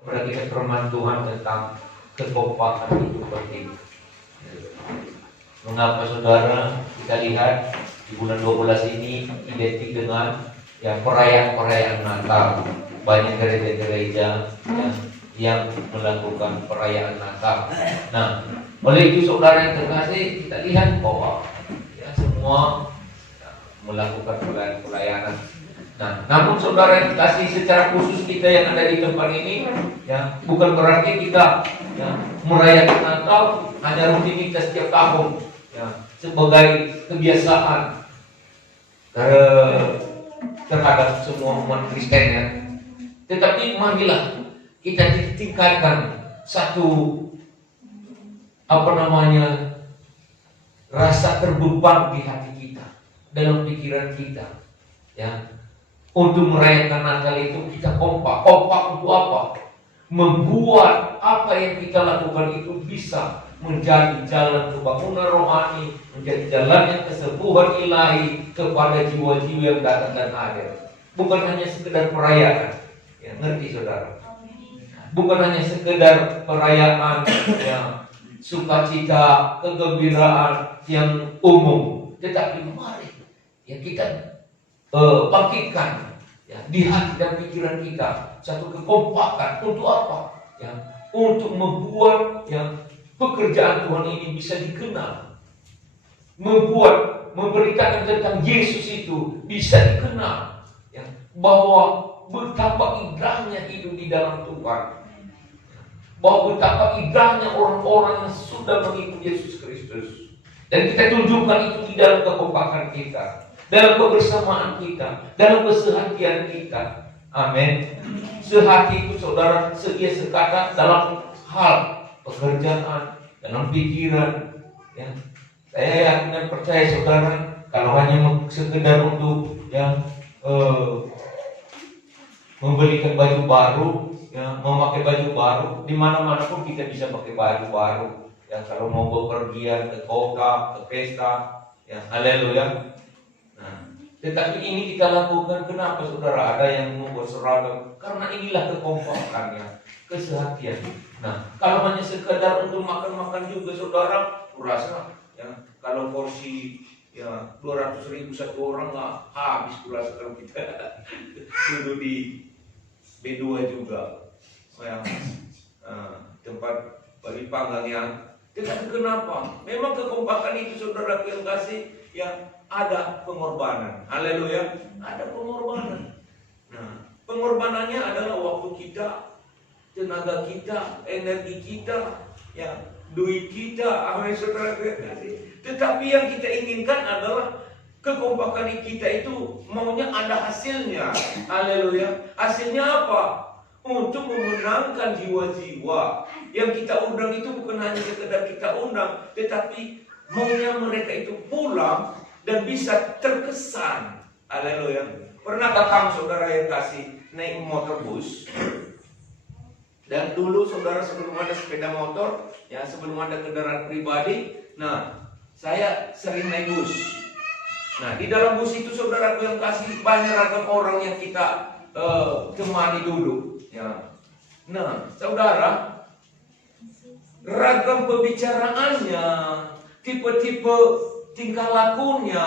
Kepada kita firman Tuhan tentang kekompakan itu penting. Mengapa saudara, kita lihat di bulan 12 ini identik dengan perayaan-perayaan Natal. Banyak gereja-gereja yang melakukan perayaan Natal. Nah, oleh itu saudara yang terkasih, kita lihat bahwa semua melakukan pelayanan. Nah, namun saudara yang kasih secara khusus kita yang ada di tempat ini, bukan berarti kita merayakan Natal hanya rutinitas setiap tahun, sebagai kebiasaan terhadap semua umat Kristen Tetapi marilah kita tingkatkan satu rasa terbeban di hati kita, dalam pikiran kita, untuk merayakan Natal itu kita kompak untuk apa? Membuat apa yang kita lakukan itu bisa menjadi jalan kebangunan rohani, menjadi jalannya kesembuhan ilahi kepada jiwa-jiwa yang datang dan hadir. Bukan hanya sekedar perayaan, ngerti saudara? Bukan hanya sekedar perayaan, sukacita, kegembiraan yang umum, tetapi mari kita bangkitkan di hati dan pikiran kita satu kekompakan untuk apa? Untuk membuat pekerjaan Tuhan ini bisa dikenal, memberikan tentang Yesus itu bisa dikenal, bahwa betapa indahnya hidup di dalam Tuhan, bahwa betapa indahnya orang-orang yang sudah mengikuti Yesus Kristus, dan kita tunjukkan itu di dalam kekompakan kita, dalam kebersamaan kita, dalam kesehatian kita. Amin. Sehati itu saudara, seia sekata dalam hal pekerjaan, dalam pikiran. Saya yakin dan percaya saudara, kalau hanya sekedar untuk membelikan baju baru, memakai baju baru, di mana-mana pun kita bisa pakai baju baru. Kalau mau bepergian ke kota, ke pesta, haleluya. Tetapi ini kita lakukan kenapa saudara? Ada yang membuat seragam, karena inilah kekompakannya, kesehatian. Nah, kalau hanya sekedar untuk makan-makan juga saudara, kurasa kalau porsi 200.000 satu orang nggak habis, kurasa kalau kita duduk di B2 juga, tempat bagi panggang Tetapi kenapa? Memang kekompakan itu saudara yang kasih, ada pengorbanan. Haleluya, ada pengorbanan. Nah, pengorbanannya adalah waktu kita, tenaga kita, energi kita, duit kita, amin saudara. Tetapi yang kita inginkan adalah kekompakan kita itu maunya ada hasilnya. Haleluya. Hasilnya apa? Untuk memenangkan jiwa-jiwa yang kita undang itu bukan hanya sekedar kita undang, tetapi maunya mereka itu pulang dan bisa terkesan. Haleluya. Pernahkah kamu saudara yang kasih naik motor bus? Dan dulu saudara sebelum ada sepeda motor, sebelum ada kendaraan pribadi, saya sering naik bus. Nah, di dalam bus itu saudaraku yang kasih, banyak ragam orang yang kita temani duduk. Nah, saudara, ragam pembicaraannya, tipe-tipe tingkah lakunya,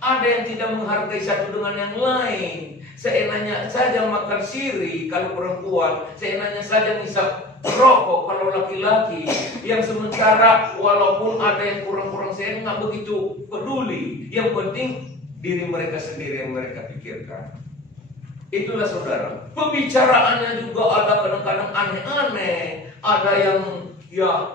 ada yang tidak menghargai satu dengan yang lain. Seenaknya saja makan siri kalau perempuan, seenaknya saja ngisap rokok kalau laki-laki. Yang sementara walaupun ada yang kurang-kurang saya nggak begitu peduli. Yang penting diri mereka sendiri yang mereka pikirkan. Itulah saudara. Pembicaraannya juga ada kadang-kadang aneh-aneh. Ada yang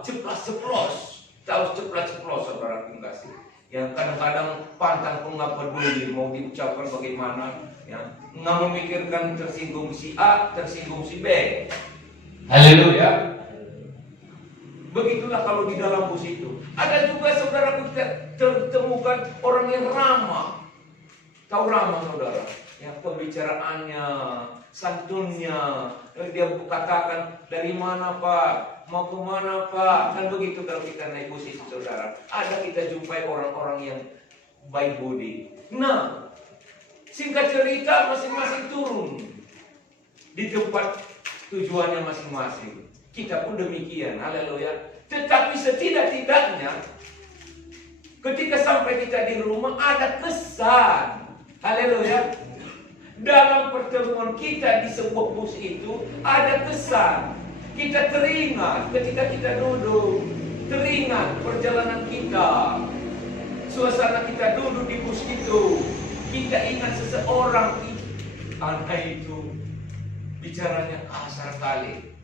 ceplas-ceplos. Tahu ceplas-ceplos saudara kasih. Yang kadang-kadang pantang pun nggak peduli mau diucapkan bagaimana, nggak memikirkan tersinggung si A, tersinggung si B. Haleluya. Begitulah kalau di dalam bus itu. Ada juga saudara kita temukan orang yang ramah. Tahu ramah saudara? Pembicaraannya, santunnya, dia katakan dari mana Pak, mau ke mana Pak, kan begitu kalau kita naik bus itu saudara. Ada kita jumpai orang-orang yang baik budi. Singkat cerita masing-masing turun di tempat tujuannya masing-masing. Kita pun demikian, haleluya. Tetapi setidak-tidaknya ketika sampai kita di rumah ada kesan, haleluya. Dalam pertemuan kita di sebuah bus itu ada kesan. Kita teringat ketika kita duduk, teringat perjalanan kita, suasana kita duduk di bus itu. Kita ingat seseorang, anak itu bicaranya kasar kali.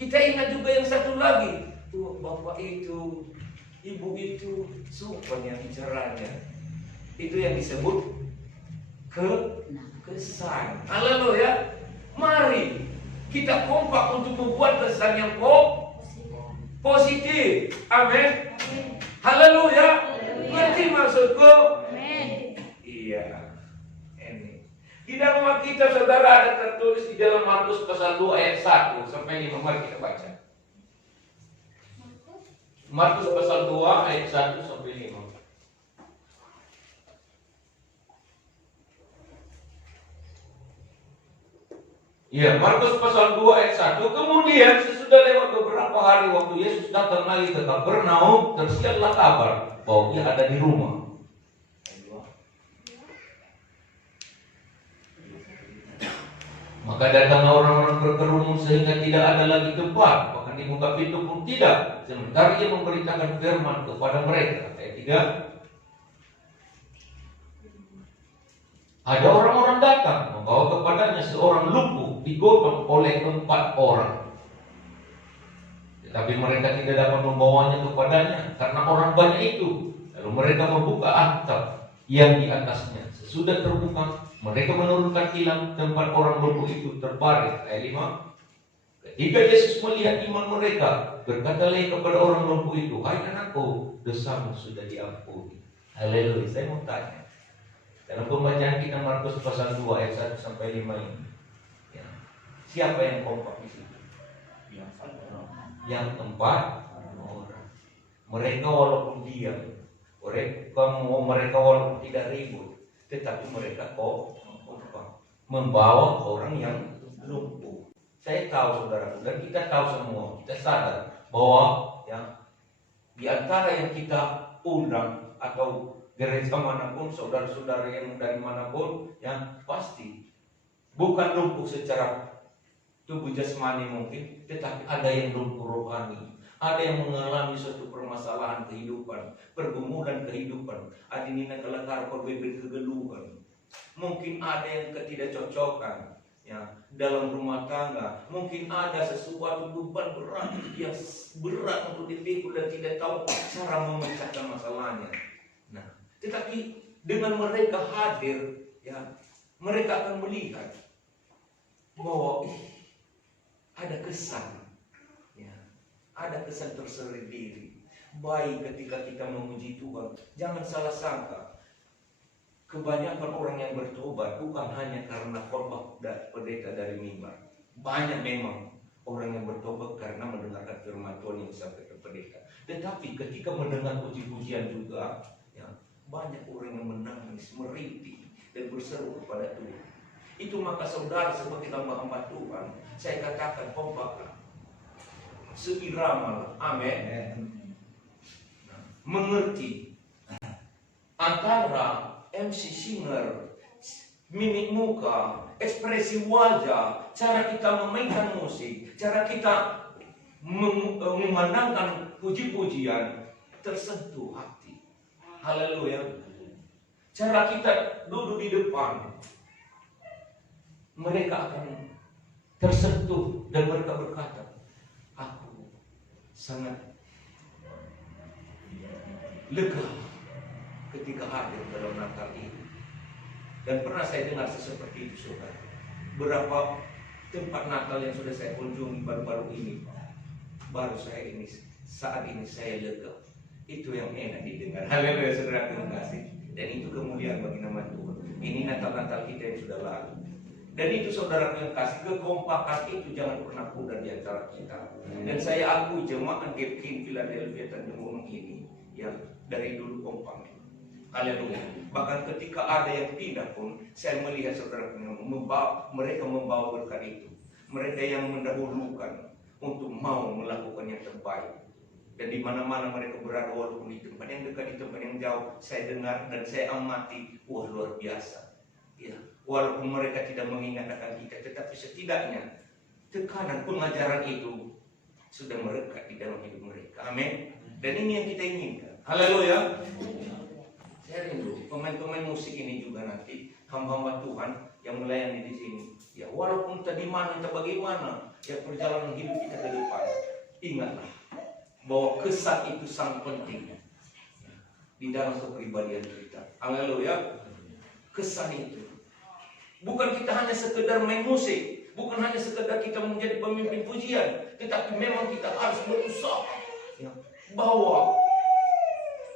Kita ingat juga yang satu lagi, bapak itu, ibu itu, sopan yang bicaranya. Itu yang disebut kesan. Haleluya. Mari kita kompak untuk membuat kesan yang positif. Amin. Haleluya. Ngerti maksudku? Amin. Iya. Ini. Di dalam Alkitab saudara ada tertulis di dalam Markus pasal 2 ayat 1 sampai 5. Mari kita baca. Markus pasal 2 ayat 1 sampai 5. Ya, Markus pasal 2 ayat 1. Kemudian sesudah lewat beberapa hari waktu Yesus datang lagi ke Kapernaum, tersiarlah kabar bahwa dia ada di rumah. Maka datanglah orang-orang berkerumun sehingga tidak ada lagi tempat, bahkan dibuka pintu pun tidak. Sementara ia memberitakan firman kepada mereka. Ayat 3. Ada orang-orang datang membawa kepadanya seorang lumpuh digotong oleh 4 orang. Tetapi mereka tidak dapat membawanya kepadanya karena orang banyak itu. Lalu mereka membuka atap yang di atasnya. Sesudah terbuka, mereka menurunkan tilam tempat orang lumpuh itu terbaring. Ayat 5. Ketika Yesus melihat iman mereka, berkatalah kepada orang lumpuh itu, "Hai anakku, dosamu sudah diampuni." Haleluya. Saya mau tanya, dalam pembacaan kita Markus pasal 2 ayat 1 sampai 5 ini, ya, siapa yang kompak di situ? Yang 4 orang. Mereka walaupun diam, mereka walaupun tidak ribut, tetapi mereka kompak membawa orang yang lumpuh. Saya tahu saudara, dan kita tahu semua, kita sadar bahwa ya, di antara yang kita undang atau gereja manapun, saudara-saudara yang dari manapun, yang pasti bukan lumpuh secara tubuh jasmani mungkin, tetapi ada yang lumpuh rohani, ada yang mengalami suatu permasalahan kehidupan, pergumulan kehidupan, ada nina kelakar, perbedaan kegeluhan, mungkin ada yang ketidakcocokan, ya, dalam rumah tangga, mungkin ada sesuatu beban berat yang berat untuk dipikul dan tidak tahu cara memecahkan masalahnya. Nah, tetapi dengan mereka hadir, ya, mereka akan melihat bahwa ada kesan, ya, ada kesan tersendiri. Baik ketika kita memuji Tuhan, jangan salah sangka. Kebanyakan orang yang bertobat bukan hanya karena khotbah pendeta dari mimbar. Banyak memang orang yang bertobat karena mendengarkan firman Tuhan yang disampaikan pendeta. Tetapi ketika mendengar puji-pujian juga, ya, banyak orang yang menangis, merintih, dan berseru kepada Tuhan. Itu maka saudara sebagai hamba-hamba Tuhan, saya katakan kompaklah, seirama, amin. Nah, mengerti antara MC singer, mimik muka, ekspresi wajah, cara kita memainkan musik, cara kita memandangkan puji-pujian, tersentuh hati. Haleluya. Cara kita duduk di depan, mereka akan tersentuh dan mereka berkata, aku sangat lega ketika hadir dalam Natal ini. Dan pernah saya dengar seperti itu, saudara. Berapa tempat Natal yang sudah saya kunjungi baru-baru ini, baru saat ini saya lega. Itu yang enak didengar. Haleluya, saudara, terima kasih. Dan itu kemuliaan bagi nama Tuhan. Ini Natal-Natal kita yang sudah lalu. Dan itu saudara yang kasih, kekompakan itu jangan pernah pudar di antara kita. Dan saya akui jemaat Gapkin Philadelphia Tanjung ini yang dari dulu kompak. Haleluya. Bahkan ketika ada yang pindah pun, saya melihat saudara mereka membawa berkat itu. mereka yang mendahulukan untuk mau melakukan yang terbaik. Dan di mana-mana mereka berada, walaupun di tempat yang dekat, di tempat yang jauh, saya dengar dan saya amati, wah luar biasa. Ya, walaupun mereka tidak mengingatkan kita, tetapi setidaknya tekanan pengajaran itu sudah merekat di dalam hidup mereka. Amin. Dan ini yang kita inginkan. Haleluya. Saya rindu pemain-pemain musik ini juga nanti hamba-hamba Tuhan yang melayani di sini. Ya, walaupun tadi mana, entah bagaimana ya perjalanan hidup kita ke depan, ingatlah bahwa kesan itu sangat penting di dalam kepribadian kita. Haleluya. Kesan itu bukan kita hanya sekedar main musik, bukan hanya sekedar kita menjadi pemimpin pujian, tetapi memang kita harus berusaha ya, bahwa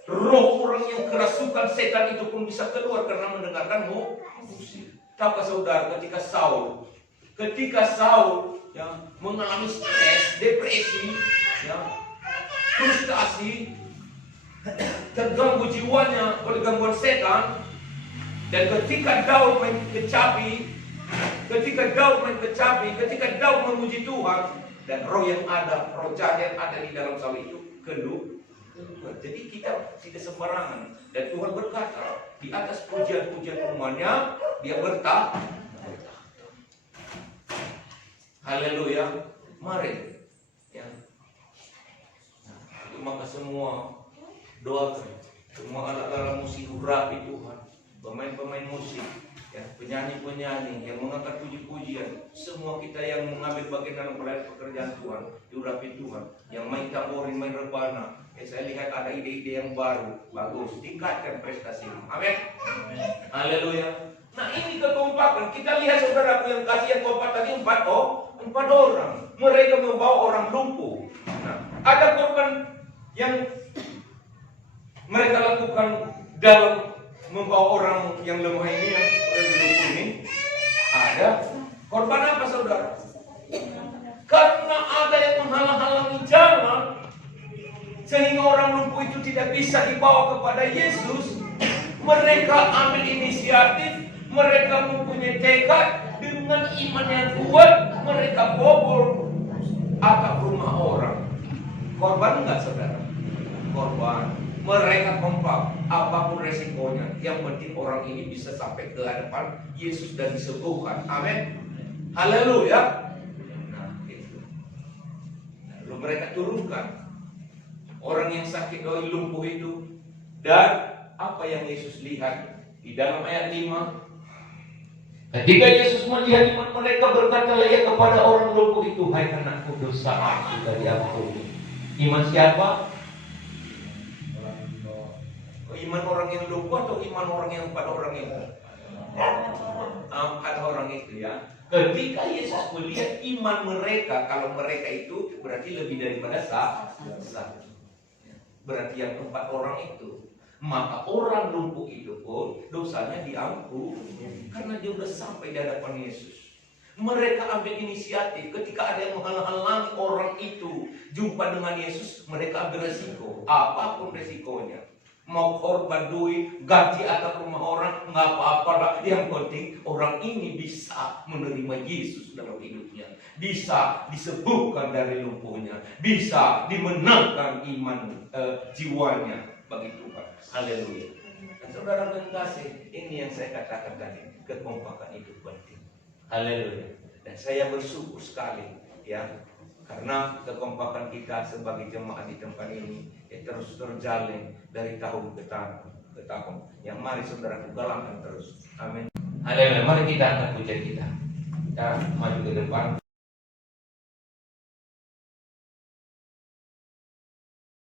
roh orang yang kerasukan setan itu pun bisa keluar karena mendengarkan musik. Tahukah saudara, ketika Saul ya, mengalami stres, depresi, ya, frustasi, terganggu jiwanya oleh gangguan setan, dan ketika Daud main kecapi, ketika Daud memuji Tuhan, dan roh yang ada, roh jahat yang ada di dalam Saul itu keluar. Jadi kita tidak sembarangan. Dan Tuhan berkata, di atas pujian-pujian umatnya, dia bertahta. Haleluya. Mari ya. Maka semua doakan, semua alat-alat musik urapi Tuhan, pemain-pemain musik, ya, penyanyi-penyanyi yang mengangkat puji-pujian, semua kita yang mengambil bagian dalam pelayanan pekerjaan Tuhan, diurapi Tuhan, yang main tamborin, main rebana. Saya lihat ada ide-ide yang baru, bagus, tingkatkan prestasi. Amin. Haleluya. Nah, ini kekompakan. Kita lihat saudaraku yang kasih yang kompak tadi empat orang. Mereka membawa orang lumpuh. Nah, ada korban yang mereka lakukan dalam membawa orang yang lemah ini, yang lumpuh ini. Ada korban apa saudara? Karena ada yang menghalang-halangi jalan, sehingga orang lumpuh itu tidak bisa dibawa kepada Yesus. Mereka ambil inisiatif, mereka mempunyai tekad, dengan iman yang kuat mereka bobol atap rumah orang. Korban enggak saudara? Korban. Mereka kompak, apapun resikonya, yang penting orang ini bisa sampai ke hadapan Yesus dan disembuhkan. Amin. Haleluya. Nah, itu. Lalu mereka turunkan orang yang sakit lumpuh itu, dan apa yang Yesus lihat di dalam ayat 5. Ketika Yesus melihat iman mereka, berkatalah ia kepada orang lumpuh itu, hai anakku, dosamu sudah diampuni. Iman siapa? Iman orang yang lumpuh atau iman orang yang pada orang itu? Pada orang itu ya. Ketika Yesus melihat iman mereka, kalau mereka itu berarti lebih daripada satu. Berarti yang 4 orang itu, maka orang lumpuh itu pun dosanya diampuni karena dia sudah sampai di hadapan Yesus. Mereka ambil inisiatif. Ketika ada yang menghalang-halangi orang itu jumpa dengan Yesus, mereka ambil resiko, apapun resikonya. Mau korban duit, gaji atau rumah orang, nggak apa-apa lah. Yang penting orang ini bisa menerima Yesus dalam hidupnya, bisa disembuhkan dari lumpuhnya, bisa dimenangkan iman jiwanya bagi Tuhan. Haleluya. Dan saudara kekasih, ini yang saya katakan tadi, kekompakan itu penting. Haleluya. Dan saya bersyukur sekali ya, karena kekompakan kita sebagai jemaat di tempat ini terus terjalin dari tahun ke tahun. Yang mari saudara galakkan terus. Amin. Haleluya. Mari kita angkat pujian kita. Maju ke depan.